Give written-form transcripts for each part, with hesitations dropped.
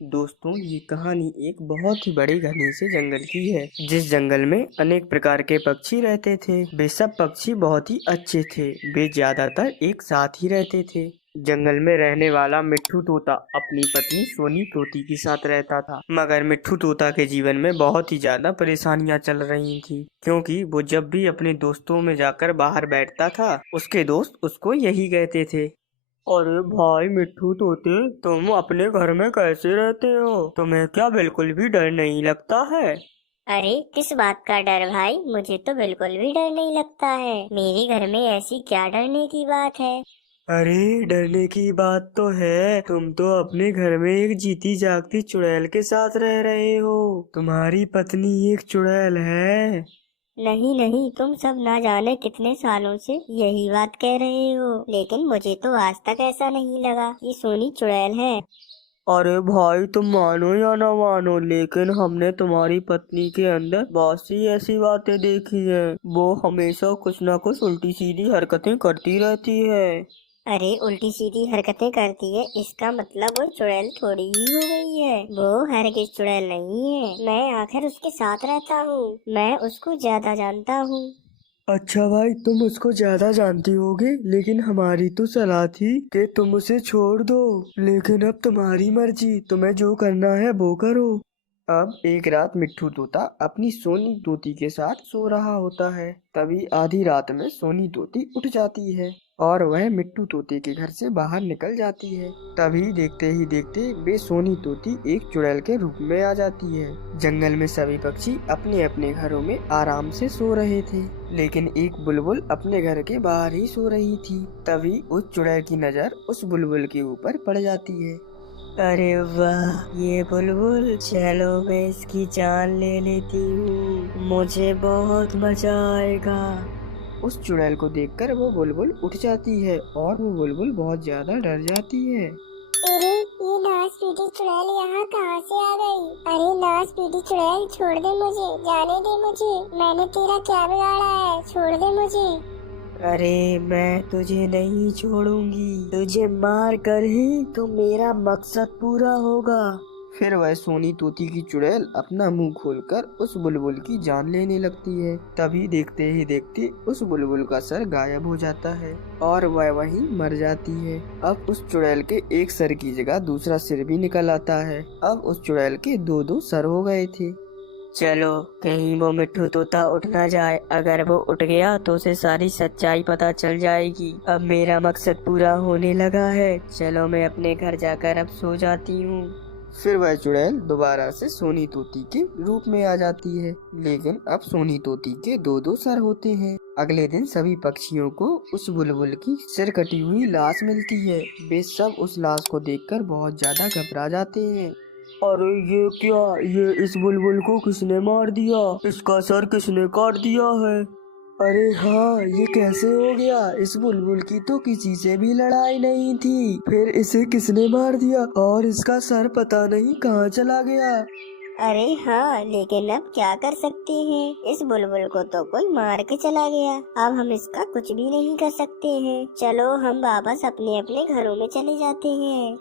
दोस्तों, ये कहानी एक बहुत ही बड़े घने से जंगल की है। जिस जंगल में अनेक प्रकार के पक्षी रहते थे। वे सब पक्षी बहुत ही अच्छे थे। वे ज्यादातर एक साथ ही रहते थे। जंगल में रहने वाला मिट्ठू तोता अपनी पत्नी सोनी तोती के साथ रहता था। मगर मिट्ठू तोता के जीवन में बहुत ही ज्यादा परेशानियां चल रही थी, क्योंकि वो जब भी अपने दोस्तों में जाकर बाहर बैठता था, उसके दोस्त उसको यही कहते थे। अरे भाई मिट्ठू तोते, तुम अपने घर में कैसे रहते हो? तुम्हें क्या बिल्कुल भी डर नहीं लगता है? अरे किस बात का डर भाई? मुझे तो बिल्कुल भी डर नहीं लगता है। मेरे घर में ऐसी क्या डरने की बात है? अरे डरने की बात तो है। तुम तो अपने घर में एक जीती जागती चुड़ैल के साथ रह रहे हो। तुम्हारी पत्नी एक चुड़ैल है। नहीं नहीं, तुम सब ना जाने कितने सालों से यही बात कह रहे हो, लेकिन मुझे तो आज तक ऐसा नहीं लगा कि सोनी चुड़ैल है। अरे भाई, तुम मानो या ना मानो, लेकिन हमने तुम्हारी पत्नी के अंदर बहुत सी ऐसी बातें देखी है। वो हमेशा कुछ ना कुछ उल्टी सीधी हरकतें करती रहती है। अरे उल्टी सीधी हरकतें करती है, इसका मतलब वो चुड़ैल थोड़ी ही हो गई है। वो हरगिज चुड़ैल नहीं है। मैं आखिर उसके साथ रहता हूँ। मैं उसको ज्यादा जानता हूँ। अच्छा भाई, तुम उसको ज्यादा जानती होगी, लेकिन हमारी तो सलाह थी कि तुम उसे छोड़ दो। लेकिन अब तुम्हारी मर्जी, तुम्हें जो करना है वो करो। अब एक रात मिट्ठू तोता अपनी सोनी तोती के साथ सो रहा होता है। तभी आधी रात में सोनी तोती उठ जाती है और वह मिट्ठू तोते के घर से बाहर निकल जाती है। तभी देखते ही देखते वे सोनी तोती एक चुड़ैल के रूप में आ जाती है। जंगल में सभी पक्षी अपने अपने घरों में आराम से सो रहे थे, लेकिन एक बुलबुल अपने घर के बाहर ही सो रही थी। तभी उस चुड़ैल की नजर उस बुलबुल के ऊपर पड़ जाती है। अरे वाह, ये बुलबुल, चलो मैं इसकी जान ले लेती हूँ, मुझे बहुत मजा आएगा। उस चुड़ैल को देखकर वो बुलबुल उठ जाती है और वो बुलबुल बहुत ज्यादा डर जाती है। अरे ये नाच पीटी चुड़ैल यहाँ कहाँ से आ गई? अरे नाच पीटी चुड़ैल, छोड़ दे मुझे, जाने दे मुझे। मैंने तेरा क्या बिगाड़ा है? छोड़ दे मुझे। अरे मैं तुझे नहीं छोड़ूंगी, तुझे मार कर ही तो मेरा मकसद पूरा होगा। फिर वह सोनी तोती की चुड़ैल अपना मुंह खोलकर उस बुलबुल की जान लेने लगती है। तभी देखते ही देखते उस बुलबुल का सर गायब हो जाता है और वह वहीं मर जाती है। अब उस चुड़ैल के एक सर की जगह दूसरा सिर भी निकल आता है। अब उस चुड़ैल के दो दो सर हो गए थे। चलो, कहीं वो मिट्ठू तोता उठ ना जाए। अगर वो उठ गया तो उसे सारी सच्चाई पता चल जाएगी। अब मेरा मकसद पूरा होने लगा है। चलो मैं अपने घर जाकर अब सो जाती हूँ। फिर वह चुड़ैल दोबारा से सोनी तोती के रूप में आ जाती है, लेकिन अब सोनी तोती के दो दो सर होते हैं। अगले दिन सभी पक्षियों को उस बुलबुल की सिर कटी हुई लाश मिलती है। वे सब उस लाश को देखकर बहुत ज्यादा घबरा जाते हैं। अरे ये क्या, ये इस बुलबुल को किसने मार दिया? इसका सर किसने काट दिया है? अरे हाँ, ये कैसे हो गया? इस बुलबुल की तो किसी से भी लड़ाई नहीं थी, फिर इसे किसने मार दिया? और इसका सर पता नहीं कहाँ चला गया। अरे हाँ, लेकिन अब क्या कर सकते हैं? इस बुलबुल को तो कोई मार के चला गया। अब हम इसका कुछ भी नहीं कर सकते हैं। चलो हम वापस अपने अपने घरों में चले जाते हैं।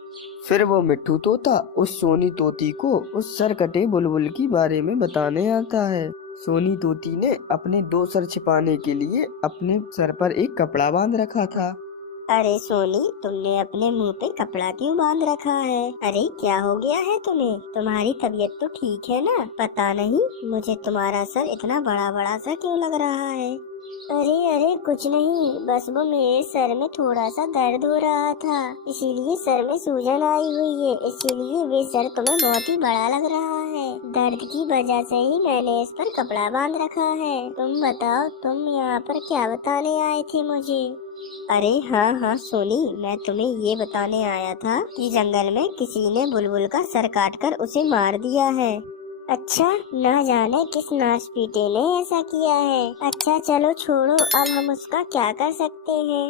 फिर वो मिट्ठू तोता उस सोनी तोती को उस सर कटे बुलबुल की बारे में बताने आता है। सोनी तोती ने अपने दो सर छिपाने के लिए अपने सर पर एक कपड़ा बांध रखा था। अरे सोनी, तुमने अपने मुंह पे कपड़ा क्यों बांध रखा है? अरे क्या हो गया है तुम्हें? तुम्हारी तबीयत तो ठीक है ना? पता नहीं मुझे तुम्हारा सर इतना बड़ा बड़ा सा क्यों लग रहा है? अरे अरे कुछ नहीं, बस वो मेरे सर में थोड़ा सा दर्द हो रहा था, इसीलिए सर में सूजन आई हुई है। इसीलिए वे सर तुम्हें बहुत ही बड़ा लग रहा है। दर्द की वजह से ही मैंने इस पर कपड़ा बांध रखा है। तुम बताओ, तुम यहाँ पर क्या बताने आए थे मुझे? अरे हाँ हाँ सोनी, मैं तुम्हें ये बताने आया था कि जंगल में किसी ने बुलबुल का सर काटकर उसे मार दिया है। अच्छा, ना जाने किस नाच पीटे ने ऐसा किया है। अच्छा चलो छोड़ो, अब हम उसका क्या कर सकते हैं।